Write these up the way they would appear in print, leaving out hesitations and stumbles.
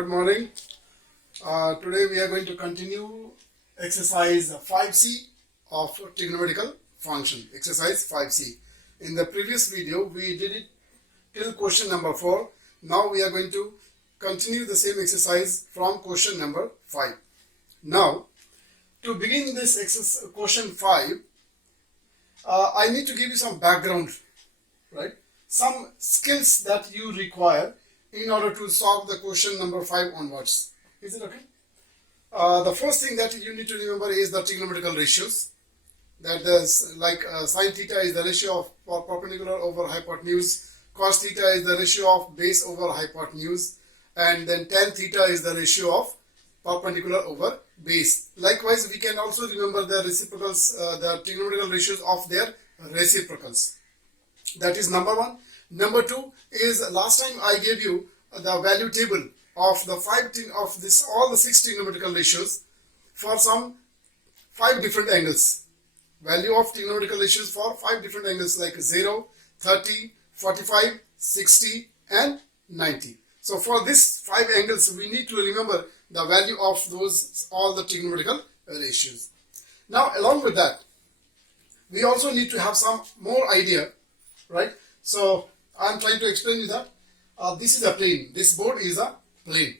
Good morning. Today we are going to continue exercise 5C of trigonometrical function. Exercise 5C. In the previous video we did it till question number 4. Now we are going to continue the same exercise from question number 5. Now to begin this exercise, question 5, I need to give you some background, right? Some skills that you require in order to solve the question number 5 onwards. Is it okay? The first thing that you need to remember is the trigonometrical ratios. That is like sine theta is the ratio of perpendicular over hypotenuse, cos theta is the ratio of base over hypotenuse, and then tan theta is the ratio of perpendicular over base. Likewise, we can also remember the reciprocals, the trigonometrical ratios of their reciprocals. That is number 1. Number 2 is last time I gave you the value table of the all the 6 trigonometrical ratios for some 5 different angles. Value of trigonometrical ratios for 5 different angles like 0, 30, 45, 60 and 90. So for these 5 angles we need to remember the value of all the trigonometrical ratios. Now along with that we also need to have some more idea, right? So I am trying to explain you that this is a plane. This board is a plane,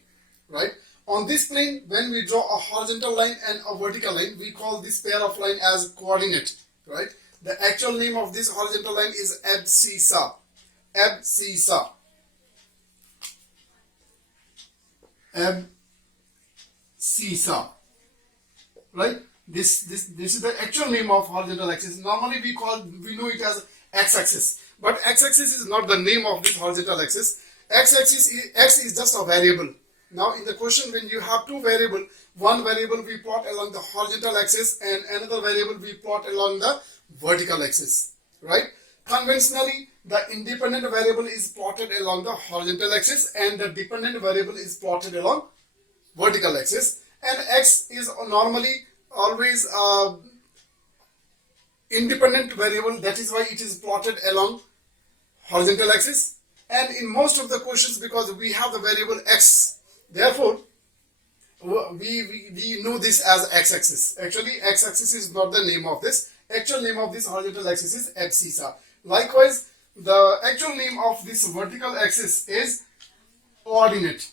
right? On this plane, when we draw a horizontal line and a vertical line, we call this pair of line as coordinate, right? The actual name of this horizontal line is abscissa. Abscissa. Abscissa, right? This is the actual name of horizontal axis. Normally we know it as x-axis, but x-axis is not the name of this horizontal axis. X is just a variable. Now in the question, when you have 2 variables, one variable we plot along the horizontal axis and another variable we plot along the vertical axis, right? Conventionally, the independent variable is plotted along the horizontal axis and the dependent variable is plotted along vertical axis, and x is normally always independent variable. That is why it is plotted along horizontal axis. And in most of the questions, because we have the variable x, therefore we know this as x-axis. Actually x-axis is not the name of this. Actual name of this horizontal axis is abscissa. Likewise, the actual name of this vertical axis is ordinate.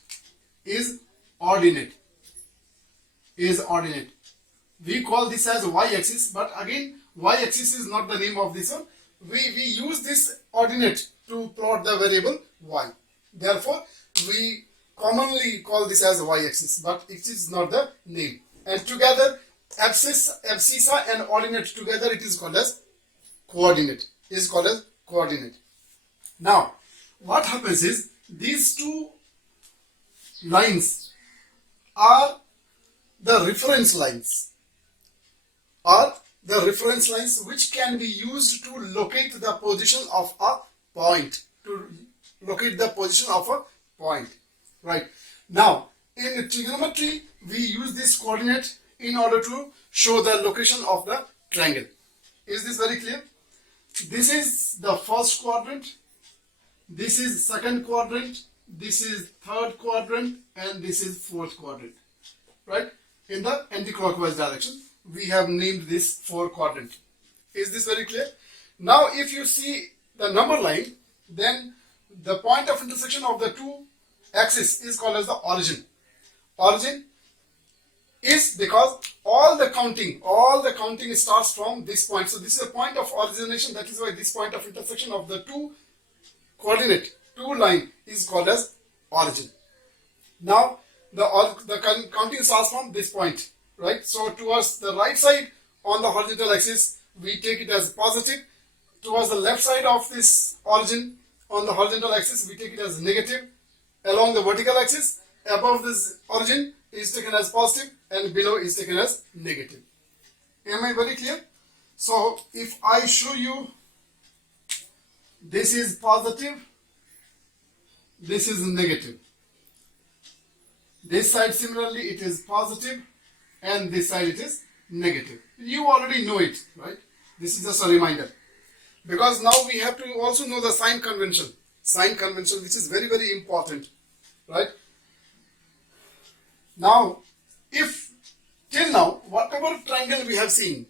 We call this as y-axis, but again y-axis is not the name of this one. We use this ordinate to plot the variable y. Therefore, we commonly call this as y-axis, but it is not the name. And together, abscissa and ordinate together, it is called as coordinate. Now, what happens is these 2 lines are the reference lines. Which can be used to locate the position of a point. Right. Now, in trigonometry, we use this coordinate in order to show the location of the triangle. Is this very clear? This is the first quadrant, this is second quadrant, this is third quadrant, and this is fourth quadrant, right? In the anti-clockwise direction, we have named this 4 quadrant. Is this very clear? Now, if you see the number line, then the point of intersection of the 2 axes is called as the origin. Origin is because all the counting starts from this point. So this is a point of origination. That is why this point of intersection of the 2 line is called as origin. Now the counting starts from this point, right? So towards the right side on the horizontal axis, we take it as positive. Towards the left side of this origin on the horizontal axis, we take it as negative. Along the vertical axis, above this origin is taken as positive and below is taken as negative. Am I very clear? So if I show you, this is positive, this is negative. This side similarly it is positive and this side it is negative. You already know it, right? This is just a reminder. Because now we have to also know the sign convention. Sign convention, which is very, very important, right? Now, if till now, whatever triangle we have seen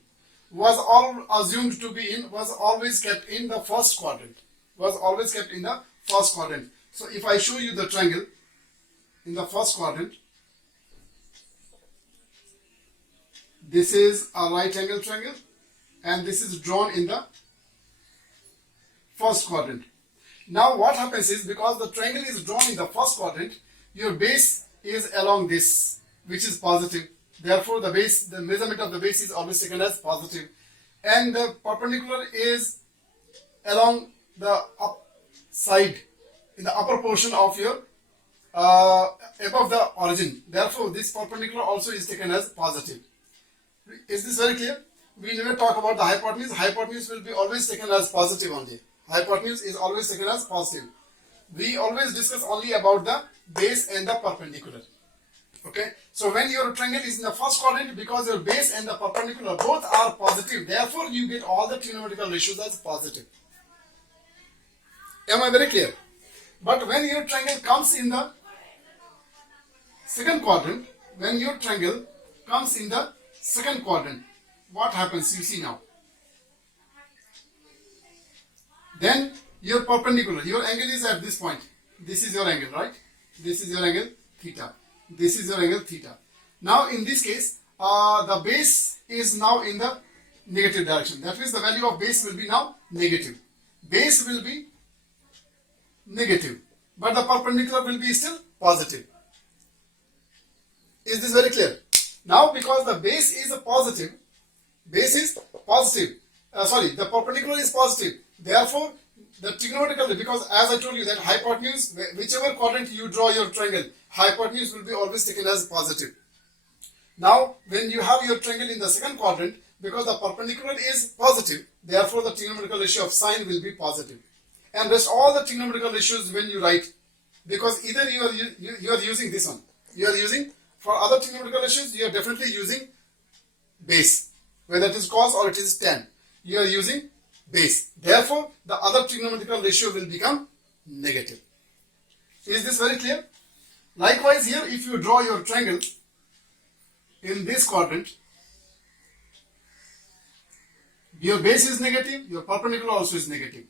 was all assumed to be in, was always kept in the first quadrant. So if I show you the triangle in the first quadrant, this is a right angle triangle and this is drawn in the first quadrant. Now what happens is, because the triangle is drawn in the first quadrant, your base is along this, which is positive. Therefore the measurement of the base is always taken as positive, and the perpendicular is along the up side, in the upper portion of your above the origin. Therefore this perpendicular also is taken as positive. Is this very clear? We never talk about the hypotenuse. Hypotenuse will be always taken as positive only. Hypotenuse is always taken as positive. We always discuss only about the base and the perpendicular. Okay, so when your triangle is in the first quadrant, because your base and the perpendicular both are positive, therefore you get all the trigonometrical ratios as positive. Am I very clear? But when your triangle comes in the second quadrant, what happens? You see now. Then your perpendicular, your angle is at this point. This is your angle, right? This is your angle theta. This is your angle theta. Now in this case, the base is now in the negative direction. That means the value of base will be now negative. Base will be negative, but the perpendicular will be still positive. Is this very clear? Now because the base is a positive, the perpendicular is positive. Therefore, the trigonometrical, because as I told you that hypotenuse, whichever quadrant you draw your triangle, hypotenuse will be always taken as positive. Now, when you have your triangle in the second quadrant, because the perpendicular is positive, therefore the trigonometrical ratio of sine will be positive. And rest all the trigonometrical ratios when you write, because either you are using this one, you are using, for other trigonometrical ratios, you are definitely using base, whether it is cos or it is tan, you are using base. Therefore, the other trigonometrical ratio will become negative. Is this very clear? Likewise here, if you draw your triangle in this quadrant, your base is negative, your perpendicular also is negative.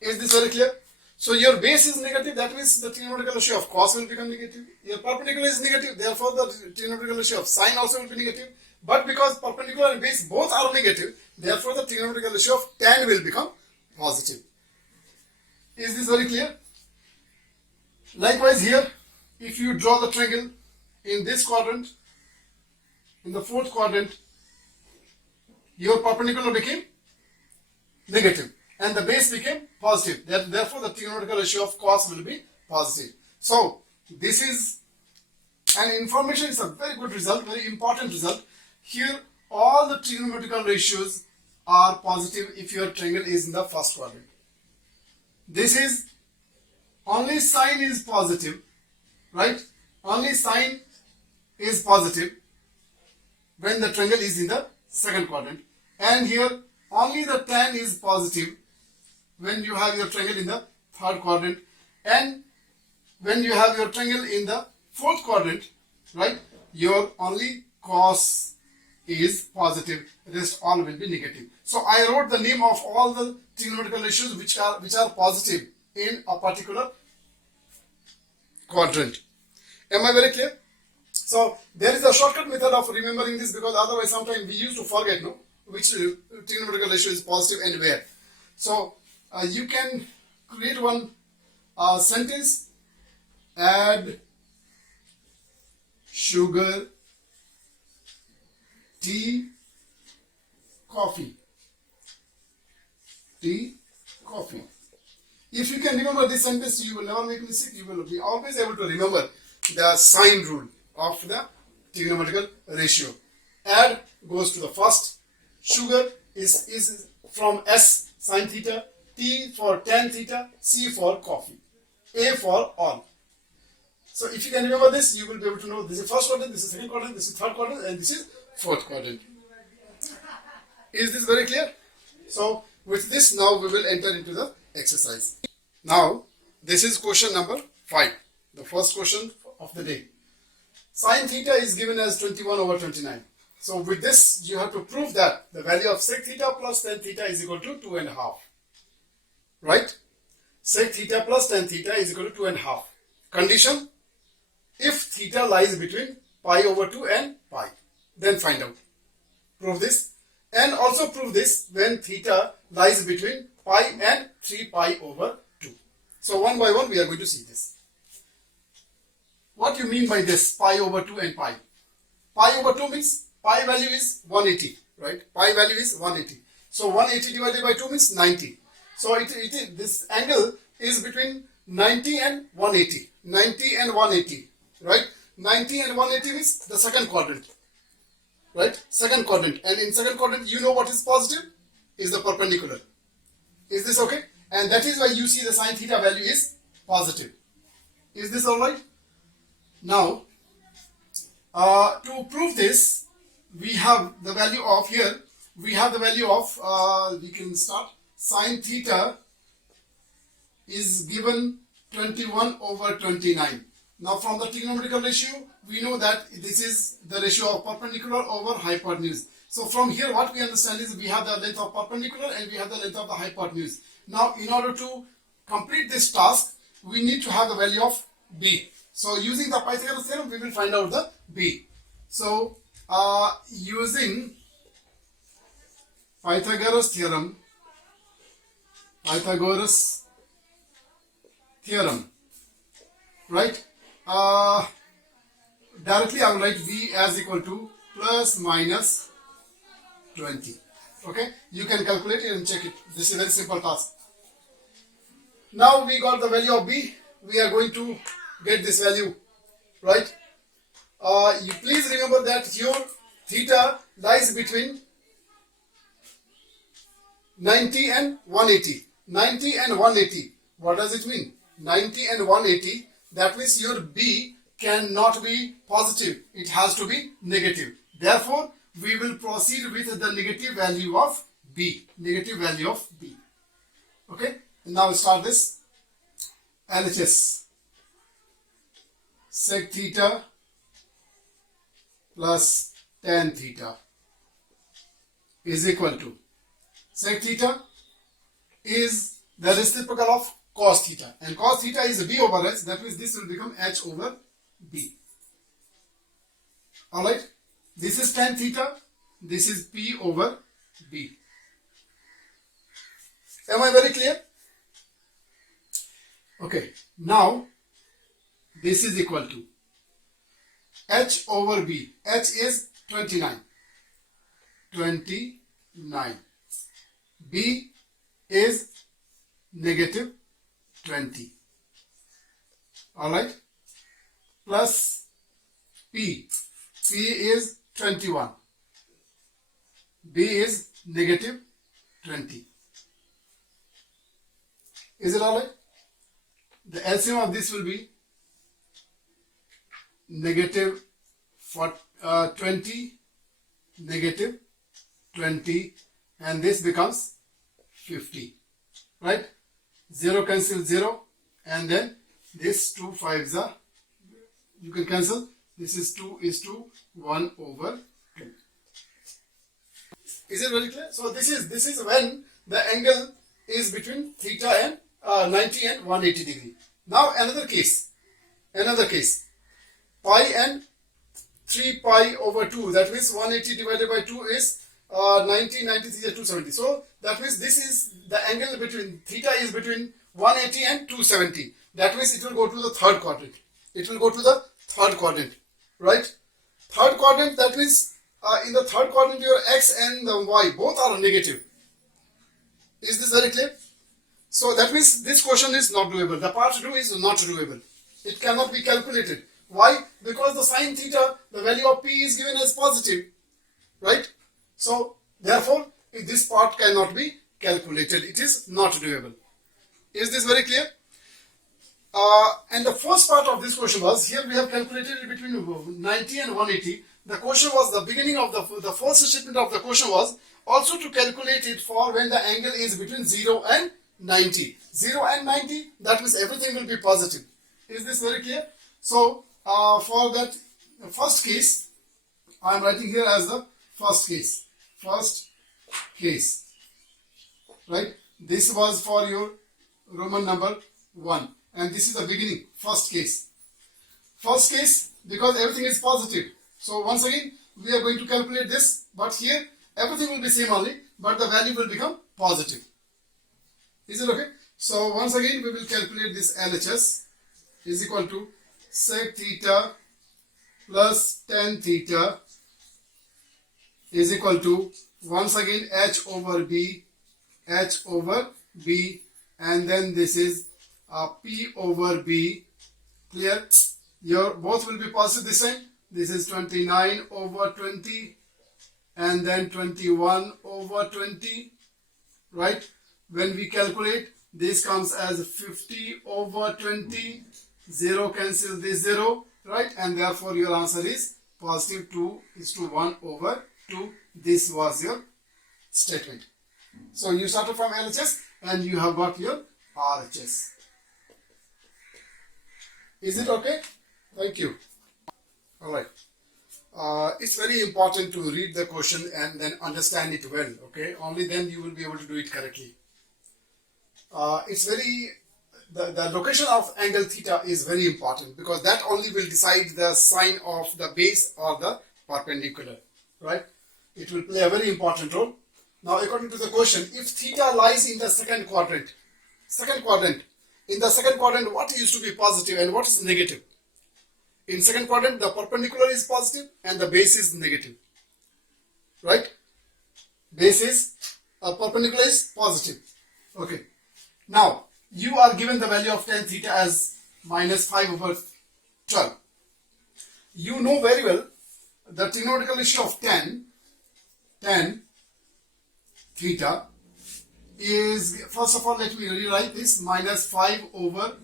Is this very clear? So your base is negative, that means the trigonometrical ratio of cos will become negative. Your perpendicular is negative, therefore the trigonometrical ratio of sine also will be negative. But because perpendicular and base both are negative, therefore the trigonometrical ratio of tan will become positive. Is this very clear? Likewise here, if you draw the triangle in this quadrant, in the fourth quadrant, your perpendicular became negative and the base became positive. Therefore the trigonometrical ratio of cos will be positive. So this is an information, is a very good result, very important result. Here all the trigonometrical ratios are positive if your triangle is in the first quadrant. This is only sine is positive, right? Only sine is positive when the triangle is in the second quadrant. And here only the tan is positive when you have your triangle in the third quadrant. And when you have your triangle in the fourth quadrant, right, your only cos is positive, rest all will be negative. So I wrote the name of all the trigonometrical ratios which are positive in a particular quadrant. Am I very clear? So there is a shortcut method of remembering this, because otherwise sometimes we used to forget which trigonometrical ratio is positive and where. So you can create one sentence: add sugar, tea, coffee. Tea, coffee. If you can remember this sentence, you will never make mistake. You will be always able to remember the sine rule of the trigonometrical ratio. Add goes to the first. Sugar is from S sine theta. T for tan theta. C for coffee. A for all. So if you can remember this, you will be able to know this is first quadrant, this is second quadrant, this is third quadrant, and this is fourth quadrant. Is this very clear? So with this, now we will enter into the exercise. Now this is question number 5, the first question of the day. Sine theta is given as 21 over 29. So with this, you have to prove that the value of sec theta plus tan theta is equal to 2.5. Right? Sec theta plus tan theta is equal to 2.5. Condition: if theta lies between pi over 2 and pi. Then find out. Prove this. And also prove this when theta lies between pi and 3 pi over 2. So one by one we are going to see this. What you mean by this pi over 2 and pi? Pi over 2 means pi value is 180, right? Pi value is 180. So 180 divided by 2 means 90. So this angle is between 90 and 180. 90 and 180, right? 90 and 180 means the second quadrant, right? Second quadrant. And in second quadrant, you know what is positive? Is the perpendicular. Is this okay? And that is why you see the sine theta value is positive. Is this alright? Now, to prove this, we have the value of here. We have the value of, we can start, sine theta is given 21 over 29. Now from the trigonometrical ratio, we know that this is the ratio of perpendicular over hypotenuse. So from here what we understand is we have the length of perpendicular and we have the length of the hypotenuse. Now in order to complete this task, we need to have the value of b. So using the Pythagoras theorem, we will find out the b. So using Pythagoras theorem, right? Directly I will write b as equal to plus minus 20. Okay, you can calculate it and check it. This is a very simple task. Now we got the value of b. We are going to get this value, right? You please remember that your theta lies between 90 and 180. 90 and 180. What does it mean? 90 and 180. That means your b cannot be positive. It has to be negative. Therefore, we will proceed with the negative value of b. Negative value of b. Okay. Now start this. LHS. Sec theta plus tan theta is equal to, sec theta is the reciprocal of cos theta, and cos theta is b over h. That means this will become h over b. Alright, this is tan theta, this is p over b. Am I very clear? Okay, now this is equal to h over b. H is 29. 29. B is negative 20. Alright? Plus P. P is 21. B is negative 20. Is it alright? The LCM of this will be negative 20, negative 20, and this becomes 50, right? 0 cancel 0, and then this 2 5s are, you can cancel, this is 2 is 2, 1 over 2. Is it very clear? So this is when the angle is between theta and 90 and 180 degree. Now another case, pi and 3 pi over 2, that means 180 divided by 2 is 90, 90 is 270. So that means this is the angle between, theta is between 180 and 270. That means it will go to the third quadrant. It will go to the third quadrant, right? Third quadrant, that means in the third quadrant your x and the y both are negative. Is this very clear? So that means this question is not doable. The part 2 is not doable. It cannot be calculated. Why? Because the sine theta, the value of p is given as positive, right? So therefore, this part cannot be calculated. It is not doable. Is this very clear? And the first part of this question was, here we have calculated it between 90 and 180. The question was, the beginning of the first statement of the question was also to calculate it for when the angle is between 0 and 90. 0 and 90, that means everything will be positive. Is this very clear? So for that, the first case, I am writing here as the first case. First case. Right? This was for your Roman number 1. And this is the beginning, first case. First case, because everything is positive. So once again, we are going to calculate this. But here, everything will be same only. But the value will become positive. Is it okay? So once again, we will calculate this LHS is equal to sec theta plus tan theta is equal to once again h over b, and then this is p over b. Clear? Your both will be positive this time. This is 29 over 20 and then 21 over 20. Right? When we calculate, this comes as 50 over 20. 0 cancel this 0. Right? And therefore your answer is positive 2:1 over 2. This was your statement. So you started from LHS and you have got your RHS. Is it okay? Thank you. Alright. It's very important to read the question and then understand it well. Okay? Only then you will be able to do it correctly. The location of angle theta is very important because that only will decide the sign of the base or the perpendicular. Right? It will play a very important role. Now, according to the question, if theta lies in the second quadrant, in the second quadrant, what used to be positive and what is negative? In second quadrant, the perpendicular is positive and the base is negative. Right? Base is, perpendicular is positive. Okay. Now, you are given the value of tan theta as minus 5 over 12. You know very well the trigonometrical ratio of tan theta is, first of all, let me rewrite this, minus 5 over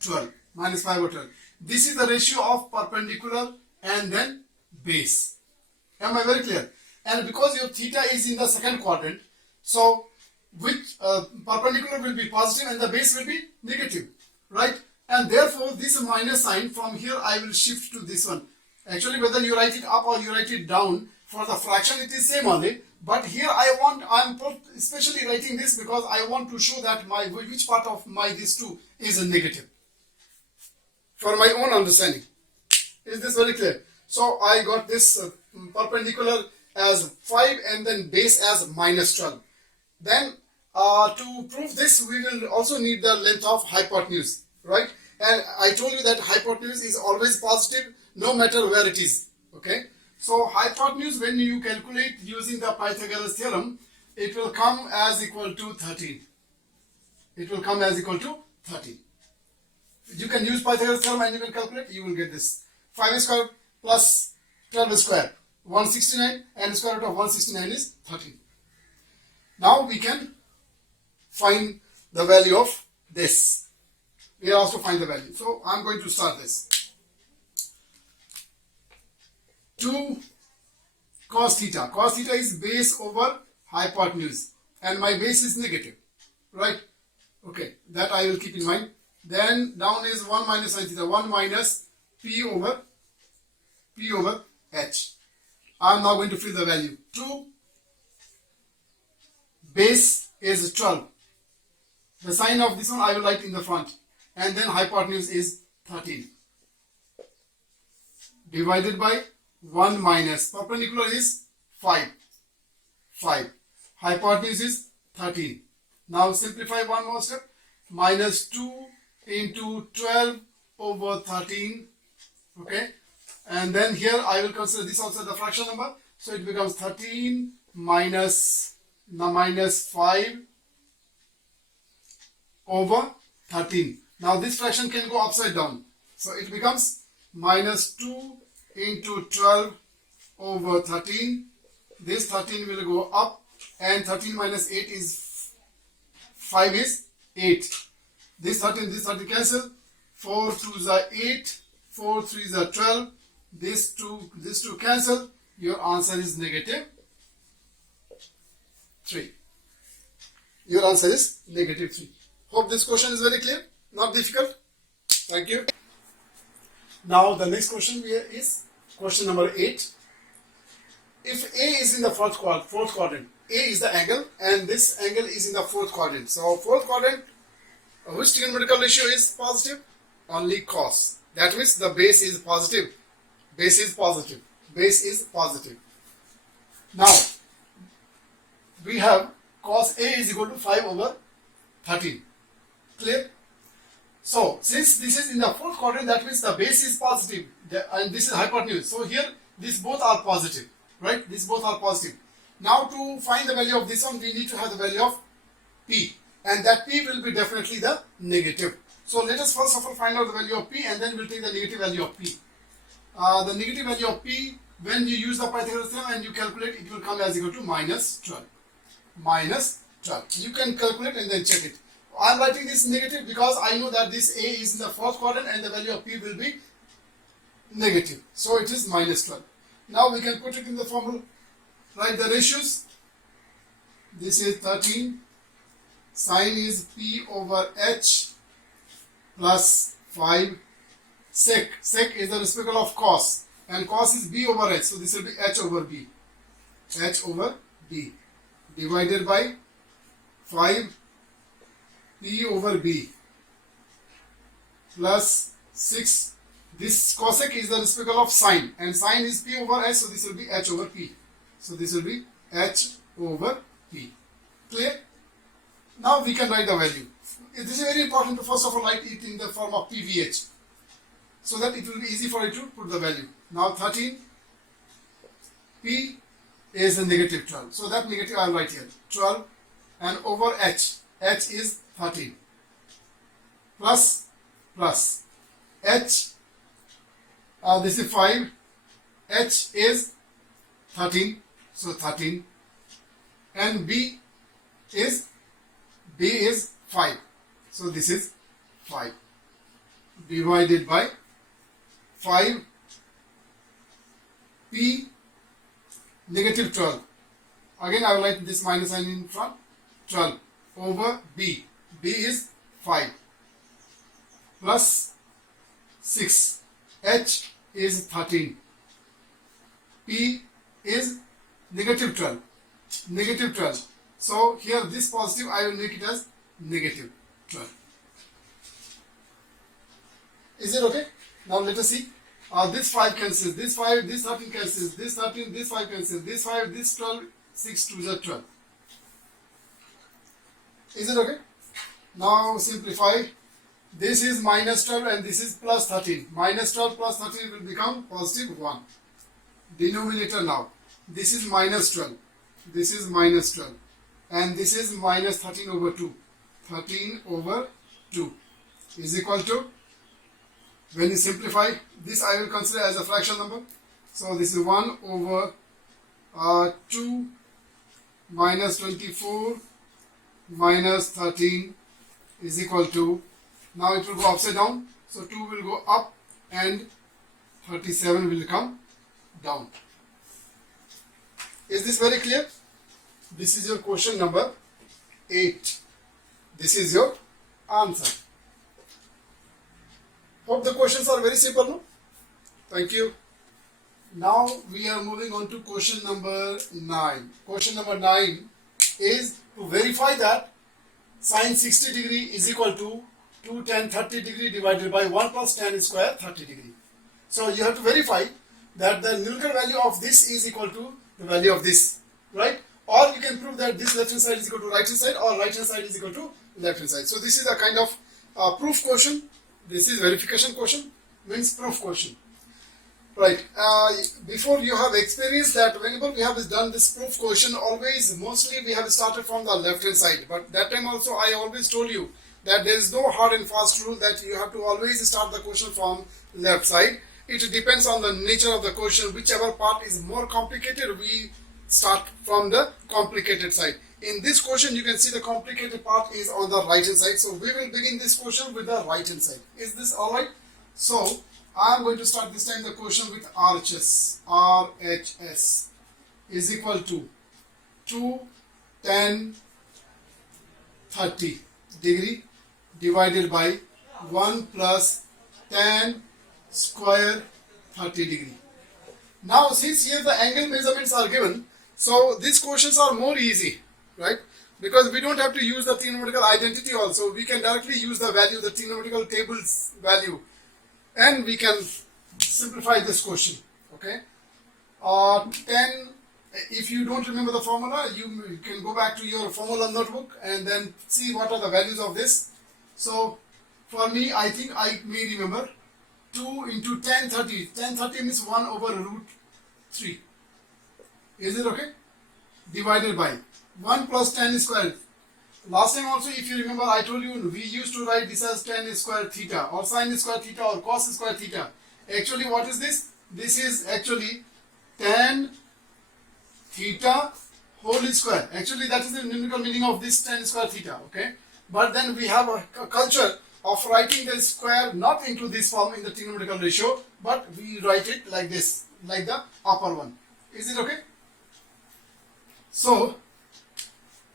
12. Minus 5 over 12. This is the ratio of perpendicular and then base. Am I very clear? And because your theta is in the second quadrant, so which perpendicular will be positive and the base will be negative. Right? And therefore, this minus sign from here I will shift to this one. Actually, whether you write it up or you write it down, for the fraction it is same only. But here I'm especially writing this because I want to show that which part of this 2 is a negative. For my own understanding. Is this very clear? So I got this perpendicular as 5 and then base as minus 12. Then to prove this, we will also need the length of hypotenuse. Right? And I told you that hypotenuse is always positive no matter where it is. Okay? So hypotenuse, when you calculate using the Pythagoras theorem, it will come as equal to 13. It will come as equal to 13. You can use Pythagoras theorem and you can calculate, you will get this. 5 square plus 12 square, 169, and the square root of 169 is 13. Now we can find the value of this. We have also find the value. So I am going to start this. 2 cos theta. Cos theta is base over hypotenuse. And my base is negative. Right? Okay. That I will keep in mind. Then down is 1 minus sin theta. 1 minus P over H. I am now going to fill the value. 2 base is 12. The sign of this one I will write in the front. And then hypotenuse is 13. Divided by 1 minus perpendicular is 5. Hypotenuse is 13. Now simplify one more step. Minus 2 into 12 over 13. Okay. And then here I will consider this also the fraction number. So it becomes 13 minus 5 over 13. Now this fraction can go upside down. So it becomes minus 2 into 12 over 13. This 13 will go up and 13 minus 8 is 5 is 8. This 13 cancel. 4 2 is 8. 4 3 is 12. This 2 cancel. Your answer is negative 3. Your answer is negative 3. Hope this question is very clear. Not difficult. Thank you. Now the next question is Question number 8. If A is in the fourth quadrant, A is the angle and this angle is in the fourth quadrant. So fourth quadrant, which trigonometrical ratio is positive? Only cos. That means the base is positive. Base is positive. Base is positive. Now, we have cos A is equal to 5 over 13. Clear? So, since this is in the fourth quadrant, that means the base is positive and this is hypotenuse. So, here these both are positive. Right? These both are positive. Now, to find the value of this one, we need to have the value of P. And that P will be definitely the negative. So, let us first of all find out the value of P and then we'll take the negative value of P. The negative value of P, when you use the Pythagoras theorem and you calculate, it will come as equal to minus 12. Minus 12. You can calculate and then check it. I am writing this negative because I know that this A is in the fourth quadrant and the value of P will be negative. So, it is minus 12. Now, we can put it in the formula. Write the ratios. This is 13. Sine is P over H plus 5. Sec is the reciprocal of cos and cos is B over H. So, this will be H over B. H over B divided by 5 P over B plus 6. This cosec is the reciprocal of sine and sine is P over H. So, this will be H over P. So, this will be H over P. Clear? Now, we can write the value. This is very important to first of all write it in the form of PVH, so that it will be easy for you to put the value. Now 13, P is a negative 12. So that negative I will write here, 12 and over H. H is 13 plus H, this is 5, H is 13, so 13 and B is 5. So this is 5 divided by 5 P negative 12. Again I will write this minus sign in front. 12 over B. B is 5 plus 6. H is 13. P is negative 12. Negative 12. So here this positive I will make it as negative 12. Is it okay? Now let us see. This 5 cancels, this 5, this 13 cancels, this 13, this 5 cancels, this 5, this 12, 6 to the 12. Is it okay? Now simplify. This is minus 12 and this is plus 13. Minus 12 plus 13 will become positive 1. Denominator now. This is minus 12. This is minus 12. And this is minus 13 over 2. 13 over 2 is equal to, when you simplify, this I will consider as a fraction number. So this is 1 over 2 minus 24 minus 13 is equal to, now it will go upside down. So 2 will go up and 37 will come down. Is this very clear? This is your question number 8. This is your answer. Hope the questions are very simple, no? Thank you. Now we are moving on to question number 9. Question number 9 is to verify that sine 60 degree is equal to 2 tan 30 degree divided by 1 plus tan square 30 degree. So you have to verify that the numerical value of this is equal to the value of this, right? Or you can prove that this left hand side is equal to right hand side or right hand side is equal to left hand side. So this is a kind of proof question. This is verification question, means proof question. Right. Before you have experienced that whenever we have done this proof question, always, mostly we have started from the left hand side. But that time also I always told you that there is no hard and fast rule that you have to always start the question from left side. It depends on the nature of the question. Whichever part is more complicated, we start from the complicated side. In this question, you can see the complicated part is on the right hand side. So we will begin this question with the right hand side. Is this alright? So I am going to start this time the question with RHS. RHS is equal to 2 tan 30 degree divided by 1 plus tan square 30 degree. Now since here the angle measurements are given, so these questions are more easy, right? Because we don't have to use the trigonometrical identity also. We can directly use the value, the trigonometrical table's value, and we can simplify this question. Okay. 10, if you don't remember the formula, you can go back to your formula notebook and then see what are the values of this. So for me, I think I may remember 2 into 1030. 1030 means 1 over root 3. Is it okay? Divided by 1 plus 10 squared. Last time also, if you remember, I told you we used to write this as 10 square theta or sine square theta or cos square theta. Actually, what is this? This is actually 10 theta whole square. Actually, that is the numerical meaning of this 10 square theta. Okay, but then we have a culture of writing the square not into this form in the trigonometrical ratio, but we write it like this, like the upper one. Is it okay? So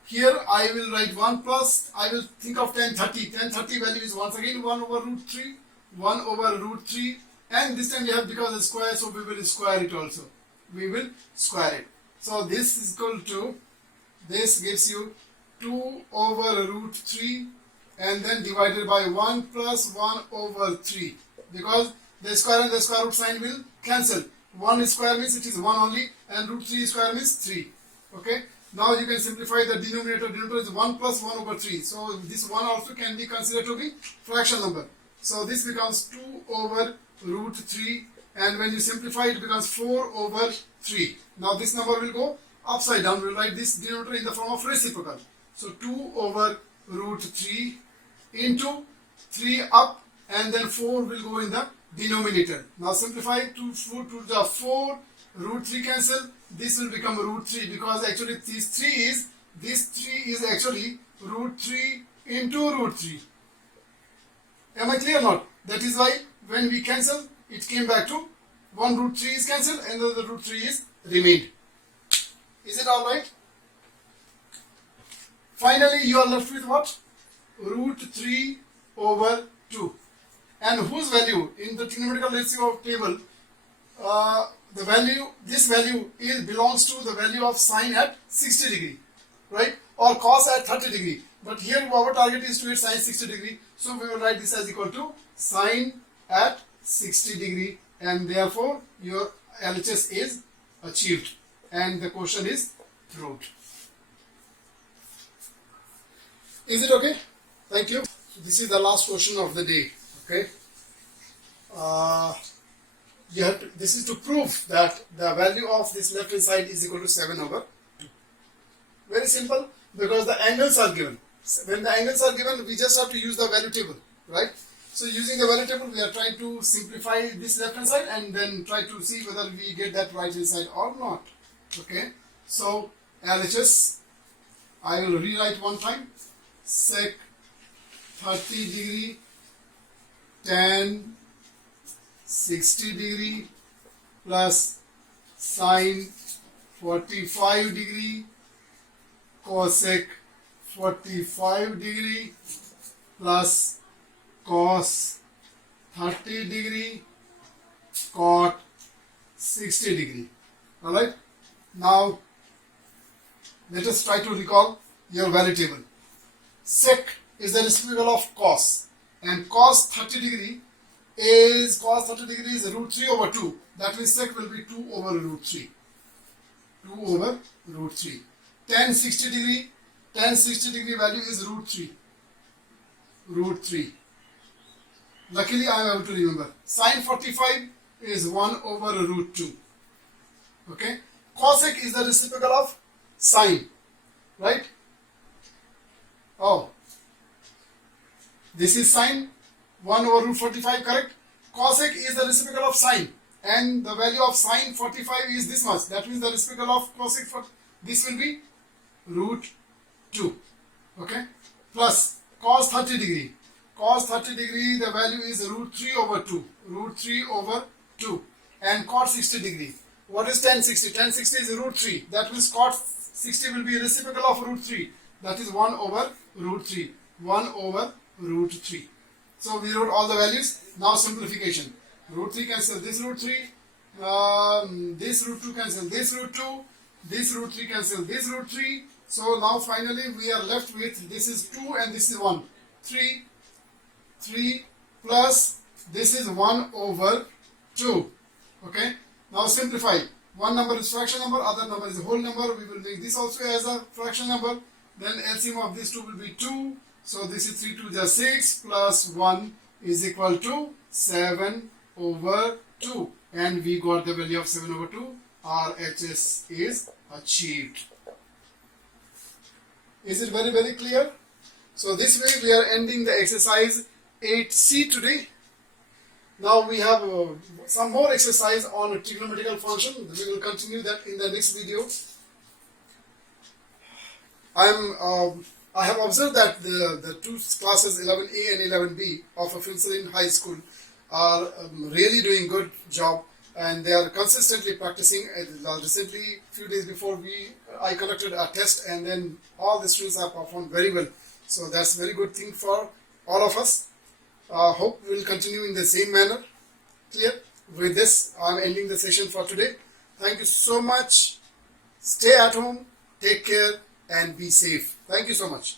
here I will write 1 plus, I will think of 1030. 1030 value is once again 1 over root 3, 1 over root 3, and this time we have, because it's square, so we will square it also. We will square it. So this is equal to, this gives you 2 over root 3 and then divided by 1 plus 1 over 3, because the square and the square root sign will cancel. 1 square means it is 1 only, and root 3 square means 3. Okay. Now you can simplify the denominator. Denominator is 1 plus 1 over 3. So this 1 also can be considered to be fraction number. So this becomes 2 over root 3, and when you simplify it becomes 4 over 3. Now this number will go upside down. We will write this denominator in the form of reciprocal. So 2 over root 3 into 3 up, and then 4 will go in the denominator. Now simplify 2 to the 4, root 3 cancel. This will become root 3, because actually this 3 is actually root 3 into root 3. Am I clear or not? That is why when we cancel, it came back to 1 root 3 is cancelled and the root 3 is remained. Is it alright? Finally, you are left with what? Root 3 over 2. And whose value in the trigonometrical ratio table, the value, this value belongs to the value of sine at 60 degree, right? Or cos at 30 degree. But here our target is to hit sine 60 degree. So we will write this as equal to sine at 60 degree, and therefore your LHS is achieved and the question is proved. Is it okay? Thank you. So this is the last question of the day. Okay. This is to prove that the value of this left hand side is equal to 7 over 2. Very simple, because the angles are given. When the angles are given, we just have to use the value table, right? So using the value table, we are trying to simplify this left hand side and then try to see whether we get that right hand side or not. Okay. So LHS, I will rewrite one time. Sec 30 degree, tan 60 degree plus sine 45 degree cosec 45 degree plus cos 30 degree cot 60 degree. Alright, now let us try to recall your value table. Sec is the reciprocal of cos, and cos 30 degree is root 3 over 2. That means sec will be 2 over root 3. 2 over root 3. Tan 60 degree value is root 3. Root 3. Luckily I am able to remember. Sine 45 is 1 over root 2. Okay. Cosec is the reciprocal of sine. Right? Oh. This is sine 1 over root 45, correct? Cosec is the reciprocal of sine, and the value of sine 45 is this much. That means the reciprocal of cosec for this will be root 2. Okay? Plus cos 30 degree. Cos 30 degree, the value is root 3 over 2. Root 3 over 2. And cot 60 degree. What is tan 60? Tan 60 is root 3. That means cot 60 will be reciprocal of root 3. That is 1 over root 3. 1 over root 3. So we wrote all the values. Now simplification. Root 3 cancel this root 3 This root 2 cancel this root 2, this root 3 cancel this root 3. So now finally we are left with, this is 2 and this is 1. 3 plus this is 1 over 2. Okay. Now simplify. One number is fraction number, other number is a whole number. We will make this also as a fraction number. Then LCM of these two will be 2. So this is 3 to the 6 plus 1 is equal to 7 over 2. And we got the value of 7 over 2. RHS is achieved. Is it very, very clear? So this way we are ending the exercise 8C today. Now we have some more exercise on a trigonometrical function. We will continue that in the next video. I have observed that the two classes 11A and 11B of a Finselin High School are really doing good job, and they are consistently practicing. Recently, few days before I conducted a test, and then all the students have performed very well. So that's a very good thing for all of us. Hope we will continue in the same manner. Clear? With this, I am ending the session for today. Thank you so much. Stay at home, take care, and be safe. Thank you so much.